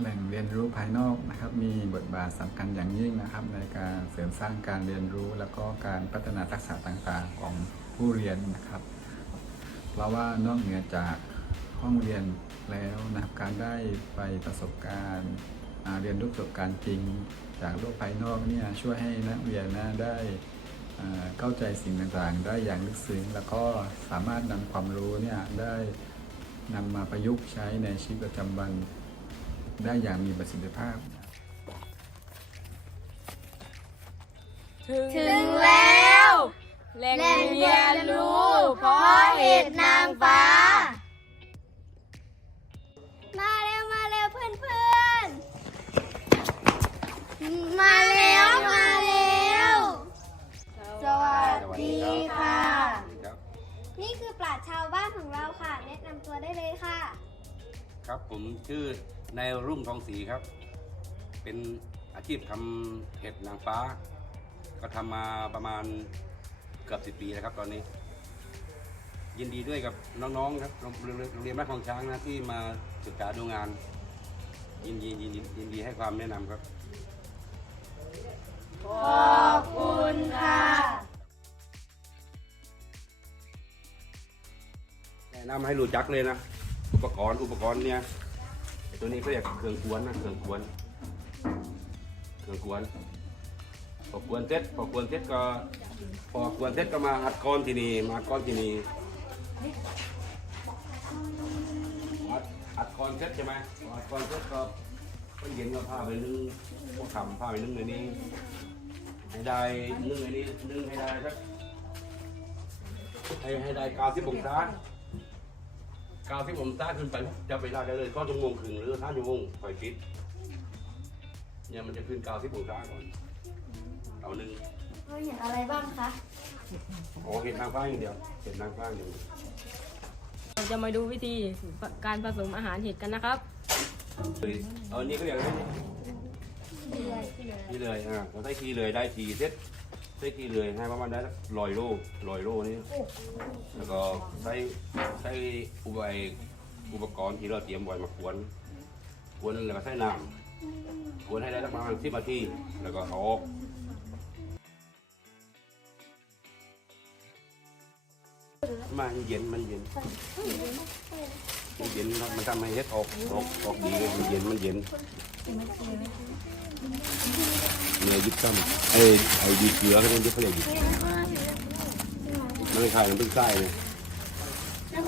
แหล่งเรียนรู้ภายนอกนะครับ มีบทบาทสำคัญอย่างยิ่งนะครับ ในการเสริมสร้างการเรียนรู้แล้วก็การพัฒนาทักษะต่างๆ ของผู้เรียนนะครับ เพราะว่านอกเหนือจากห้องเรียนแล้วนะครับการได้ไปประสบการณ์เรียนรู้ประสบการณ์จริง จากโลกภายนอกเนี่ยช่วยให้นักเรียนนะได้เข้าใจสิ่งต่างๆ ได้อย่างลึกซึ้งแล้วก็สามารถนำความรู้เนี่ยได้นำมาประยุกต์ใช้ในชีวิตประจำวัน ได้อย่างมีประสิทธิภาพ ถึงแล้วแหล่งเรียนรู้เพราะเห็ดนางฟ้า มาเร็วมาเร็วเพื่อนเพื่อนๆมาแล้วมาแล้วสวัสดีค่ะนี่คือปราชญ์ชาวบ้านของเราค่ะ แนะนำตัวได้เลยค่ะ ครับผมชื่อ นายรุ่งทองศรีครับ เป็นอาชีพทำเห็ดนางฟ้า ก็ทำมาประมาณเกือบสิบปีแล้วครับตอนนี้ ยินดีด้วยกับน้องๆครับโรงเรียนโรงเรียนบ้านของช้างนะที่มาศึกษาดูงาน ยินดียินดียินดีให้ความแนะนำครับ ขอบคุณค่ะแนะนำให้รู้จักเลยนะ อุปกรณ์อุปกรณ์เนี่ยไอ้ ตัวนี้เขาเรียกเครื่องกวนนะเครื่องกวนเครื่องกวนพอกวนเสร็จพอกวนเสร็จก็พอกวนเสร็จก็มาอัดก้อนที่นี่มาก้อนที่นี่อัดอัดก้อนเสร็จใช่ไหมอัดก้อนเสร็จก็มันเย็นก็ผ้าไปนึ่งพวกทำผ้าไปนึ่งในนี้ให้ได้นึ่งในนี้นึ่งให้ได้สักให้ให้ได้เก้าสิบองศา กาวที่ผมต้านขึ้นไปจะเวลาได้เลยก็ชั่วโมงครึ่งหรือห้าชั่วโมงไฟฟิตเนี่ยมันจะขึ้นกาวที่ผมต้านก่อนเอาหนึ่งเราเห็นอะไรบ้างคะโอ้เห็นนางฟ้าอย่างเดียวเห็นนางฟ้าอย่างเดียวเราจะมาดูวิธีการผสมอาหารเห็ดกันนะครับเฮ้ยเอาอันนี้เขาเรียกอะไรเนี่ยขี้เลยอ่าเราได้ขี้เลยได้ทีเซ็ต ได้ขี้เลยให้ประมาณได้สักร้อยโลร้อยโลนี่แล้วก็ใช้ใช้อุปกรณ์อุปกรณ์ที่เราเตรียมไว้มากวนกวนแล้วก็ใช้น้ำกวนให้ได้สักประมาณสิบนาทีแล้วก็เอาออกมันเย็นมันเย็นมันเย็นมันทำให้เฮ็ดออกออกออกดีเลยมันเย็นมันเย็น เนื้อยึดตั้มไอ้ไอ้ดีเกลือเขาเรียกเขาเรียกดีมันไม่ใช่มันเป็นไส้เลยขั้น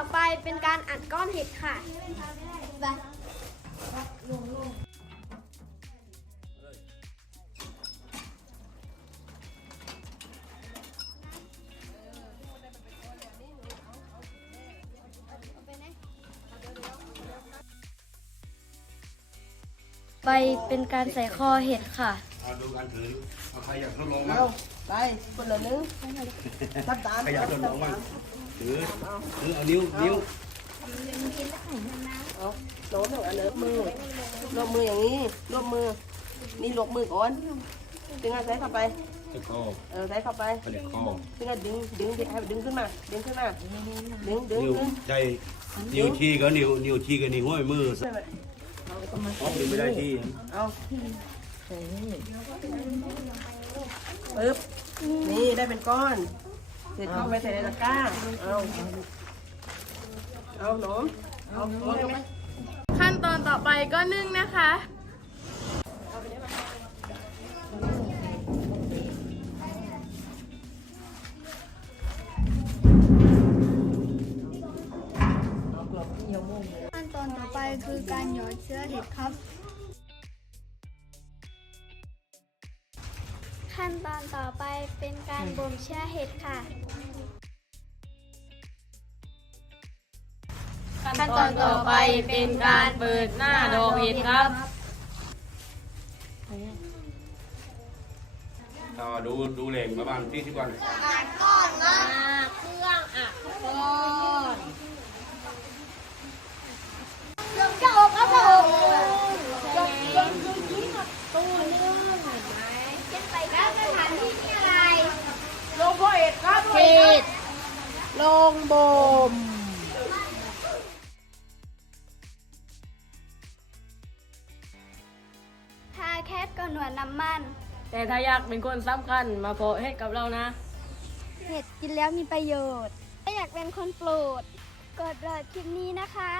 อนต่อไปเป็นการอัดก้อนเห็ดค่ะไปไปเป็นการใส่คอเห็ดค่ะ เอาดูกันถือเอาใครอยากทดลองมั้เอาไปคนละนึงทับตามใครอยากทดลองมั้งถือถือเอานิ้วนิ้วเอาโน้ตอันเลิบมือลบมืออย่างนี้ลบมือ นี่ลบมือก่อนดึงอะไรใส่เข้าไปตะคอเออใส่เข้าไปเขาเรียกคอดึงอะดึงดึงให้ดึงขึ้นมา ดึงขึ้นมา ดึงดึงนิ้วดึงใจนิ้วชี้กับนิ้วนิ้วชี้กับนิ้วห้อยมือใช่ไหมออกดึงไม่ได้ที่เอา ปึ๊บนี่ได้เป็นก้อนเสร็จเข้าไปใส่ในตะกร้าเอาเอาหนมเอาหนมไหมขั้นตอนต่อไปก็นึ่งนะคะขั้นตอนต่อไปคือการหยอดเชื้อเห็ดครับ ขั้นตอนต่อไปเป็นการบ่มเชื้อเห็ดค่ะ ขั้นตอนต่อไปเป็นการเปิดหน้าดอกเห็ดครับไปต่อดูดูแหล่งประมาณที่สิบวัน เครื่องอัดก้อนจะ กับหนวดน้ำมัน แต่ถ้าอยากเป็นคนสำคัญมาเพาะเห็ดกับเรานะ เห็ดกินแล้วมีประโยชน์ ถ้าอยากเป็นคนโปรด กดไลค์คลิปนี้นะคะ